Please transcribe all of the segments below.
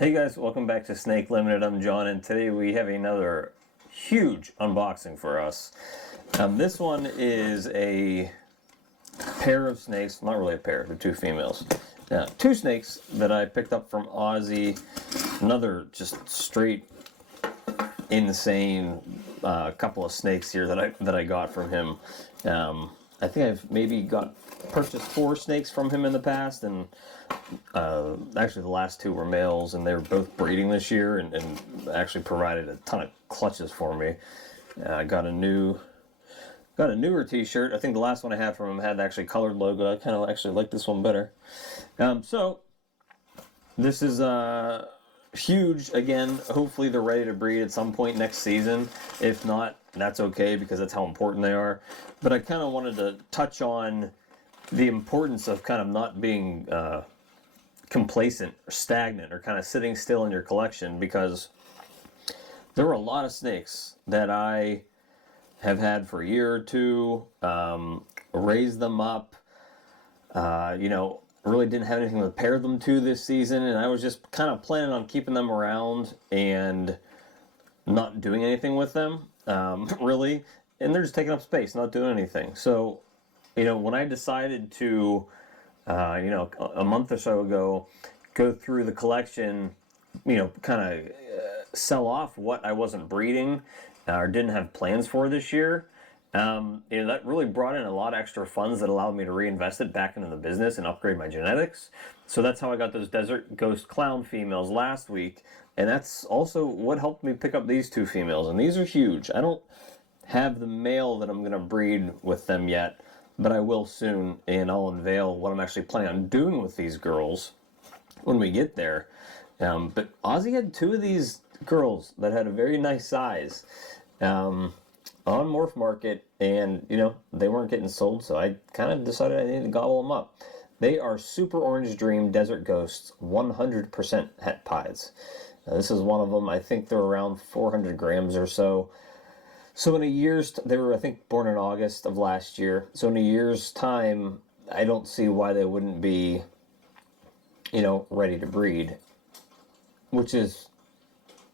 Hey guys, welcome back to Snake Limited. I'm John, and today we have another huge unboxing for us. This one is a pair of snakes, not really a pair, they're two females. Two snakes that I picked up from Ozzy. Another just straight insane couple of snakes here that I got from him. I think I've maybe purchased 4 snakes from him in the past, and actually the last 2 were males, and they were both breeding this year, and actually provided a ton of clutches for me. I got a newer t-shirt. I think the last one I had from him had the actually colored logo. I kind of actually like this one better. So this is huge. Again, hopefully they're ready to breed at some point next season. If not, that's okay, because that's how important they are. But I kind of wanted to touch on the importance of kind of not being complacent or stagnant or kind of sitting still in your collection, because there were a lot of snakes that I have had for a year or two, raised them up, really didn't have anything to pair them to this season, and I was just kind of planning on keeping them around and not doing anything with them, really, and they're just taking up space, not doing anything. So, when I decided to, a month or so ago, go through the collection, kind of sell off what I wasn't breeding or didn't have plans for this year, that really brought in a lot of extra funds that allowed me to reinvest it back into the business and upgrade my genetics. So that's how I got those Desert Ghost Clown females last week, and that's also what helped me pick up these 2 females, and these are huge. I don't have the male that I'm going to breed with them yet, but I will soon, and I'll unveil what I'm actually planning on doing with these girls when we get there. But Ozzy had 2 of these girls that had a very nice size on Morph Market, and they weren't getting sold, so I kind of decided I needed to gobble them up. They are Super Orange Dream Desert Ghosts 100% het pieds. This is one of them. I think they're around 400 grams or so. So in a year's they were, I think, born in August of last year. So in a year's time, I don't see why they wouldn't be, ready to breed, which is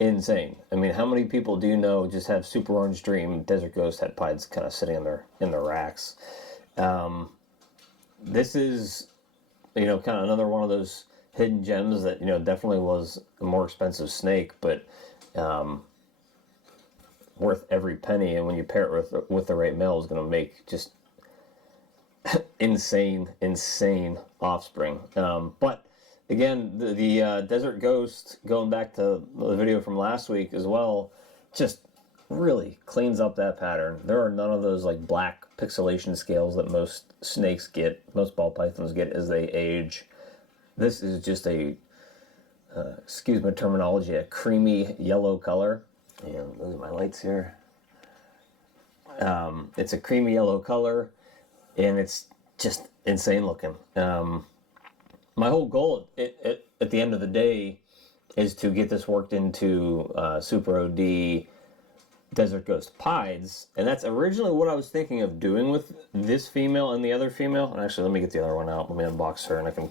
insane. I mean, how many people do you know just have Super Orange Dream Desert Ghost het pieds kind of sitting in their racks? This is, kind of another one of those hidden gems that, definitely was a more expensive snake, but worth every penny. And when you pair it with the right male, is going to make just insane offspring. But again, the Desert Ghost, going back to the video from last week as well, just really cleans up that pattern. There are none of those like black pixelation scales that most snakes get, most ball pythons get as they age. This is just a, excuse my terminology, a creamy yellow color. And those are my lights here. It's a creamy yellow color, and it's just insane looking. My whole goal at the end of the day is to get this worked into Super OD Desert Ghost pieds, and that's originally what I was thinking of doing with this female and the other female. And actually, let me get the other one out. Let me unbox her, and I can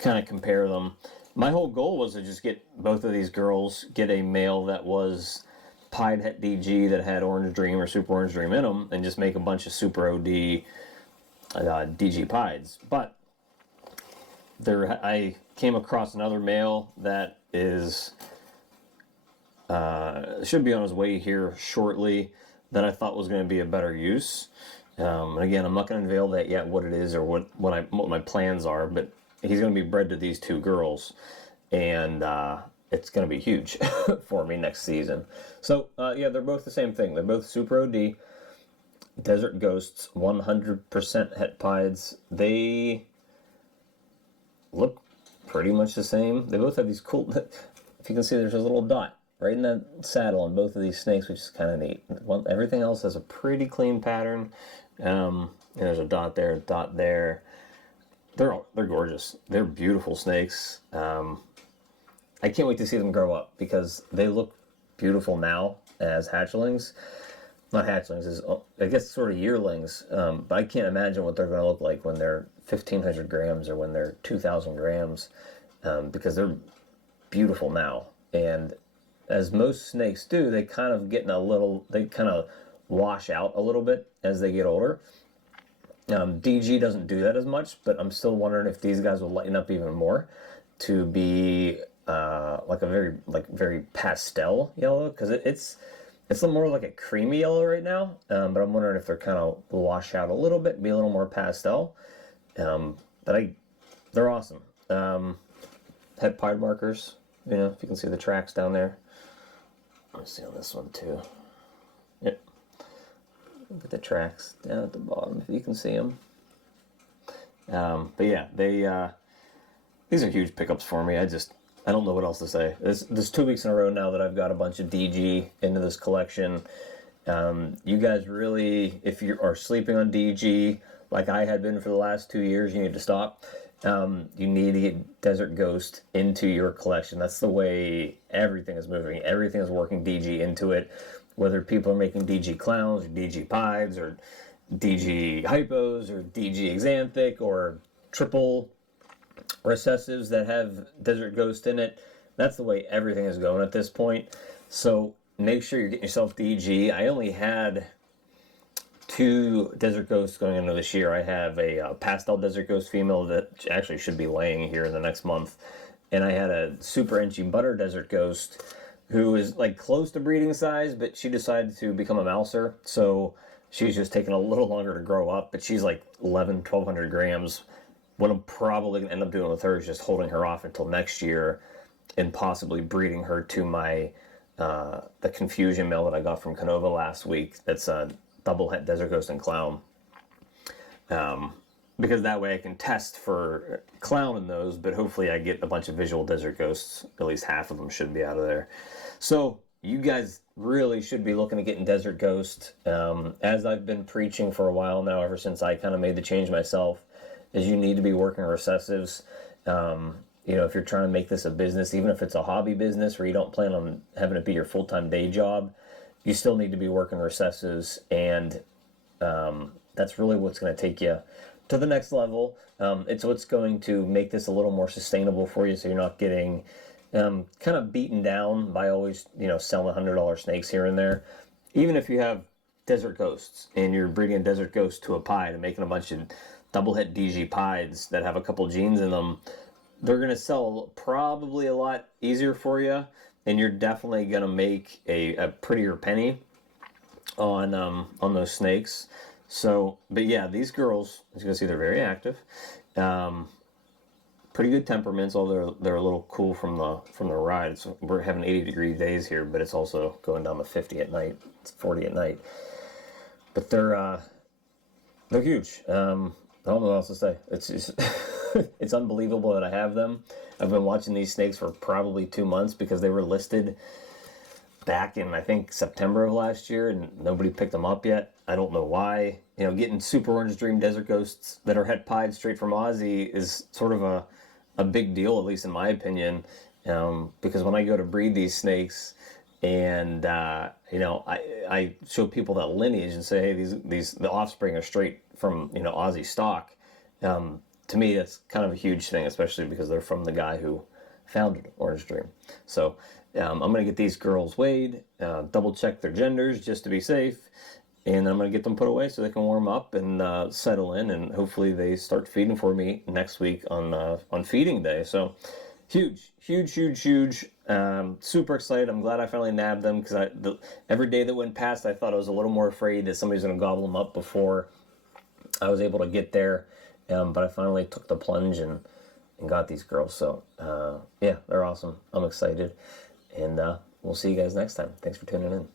kind of compare them. My whole goal was to just get both of these girls, get a male that was pied het DG that had Orange Dream or Super Orange Dream in them, and just make a bunch of Super OD DG pieds. But I came across another male that is should be on his way here shortly, that I thought was going to be a better use. And again, I'm not going to unveil that yet, what it is or what my plans are, but he's going to be bred to these 2 girls, and it's going to be huge for me next season. So yeah, they're both the same thing. They're both Super OD Desert Ghosts 100% het pieds. They look pretty much the same. They both have these cool, if you can see, there's a little dot right in that saddle on both of these snakes, which is kind of neat. Everything else has a pretty clean pattern. There's a dot there, a dot there. They're gorgeous. They're beautiful snakes. I can't wait to see them grow up, because they look beautiful now as hatchlings. Not hatchlings, I guess sort of yearlings. But I can't imagine what they're going to look like when they're 1,500 grams or when they're 2,000 grams, because they're beautiful now. And as most snakes do, they kind of they kind of wash out a little bit as they get older. DG doesn't do that as much, but I'm still wondering if these guys will lighten up even more to be like a very pastel yellow, because it's more like a creamy yellow right now. But I'm wondering if they're kind of wash out a little bit, be a little more pastel. They're awesome. Het pied markers, if you can see the tracks down there. Let's see on this one too. Yep. Look at the tracks down at the bottom, if you can see them. But yeah, these are huge pickups for me. I don't know what else to say. This 2 weeks in a row now that I've got a bunch of DG into this collection. You guys really, if you are sleeping on DG like I had been for the last 2 years, you need to stop. You need to get Desert Ghost into your collection. That's the way everything is moving. Everything is working DG into it. Whether people are making DG clowns or DG pieds or DG hypos or DG exanthic or triple recessives that have Desert Ghost in it, that's the way everything is going at this point. So make sure you're getting yourself DG. I only had 2 Desert Ghosts going into this year. I have a pastel Desert Ghost female that actually should be laying here in the next month, and I had a super inchy butter Desert Ghost who is like close to breeding size, but she decided to become a mouser, so she's just taking a little longer to grow up, but she's like 1,200 grams. What I'm probably going to end up doing with her is just holding her off until next year and possibly breeding her to my the Confusion male that I got from Canova last week. That's a double het Desert Ghost and Clown. Because that way I can test for Clown in those, but hopefully I get a bunch of visual Desert Ghosts. At least half of them should be out of there. So you guys really should be looking at getting Desert Ghost. As I've been preaching for a while now, ever since I kind of made the change myself, is you need to be working recessives. If you're trying to make this a business, even if it's a hobby business where you don't plan on having it be your full-time day job, you still need to be working recessives, and that's really what's going to take you to the next level. It's what's going to make this a little more sustainable for you, so you're not getting kind of beaten down by always selling $100 snakes here and there. Even if you have Desert Ghosts and you're breeding a Desert Ghost to a pied and making a bunch of double het DG pieds that have a couple genes in them, they're going to sell probably a lot easier for you, and you're definitely going to make a prettier penny on those snakes. So, but yeah, these girls, as you can see, they're very active. Pretty good temperaments, although they're a little cool from the ride. We're having 80-degree days here, but it's also going down to 50 at night. It's 40 at night. But they're huge. I don't know what else to say. It's just it's unbelievable that I have them. I've been watching these snakes for probably 2 months because they were listed back in, I think, September of last year, and nobody picked them up yet. I don't know why. Getting Super Orange Dream Desert Ghosts that are het pied straight from Aussie is sort of a big deal, at least in my opinion, because when I go to breed these snakes and I show people that lineage and say, hey, the offspring are straight from Aussie stock. To me, that's kind of a huge thing, especially because they're from the guy who founded Orange Dream. So I'm going to get these girls weighed, double check their genders just to be safe, and I'm going to get them put away so they can warm up and settle in, and hopefully they start feeding for me next week on feeding day. So huge. Super excited. I'm glad I finally nabbed them, because every day that went past, I thought I was a little more afraid that somebody's going to gobble them up before I was able to get there. But I finally took the plunge and got these girls. So yeah, they're awesome. I'm excited, and we'll see you guys next time. Thanks for tuning in.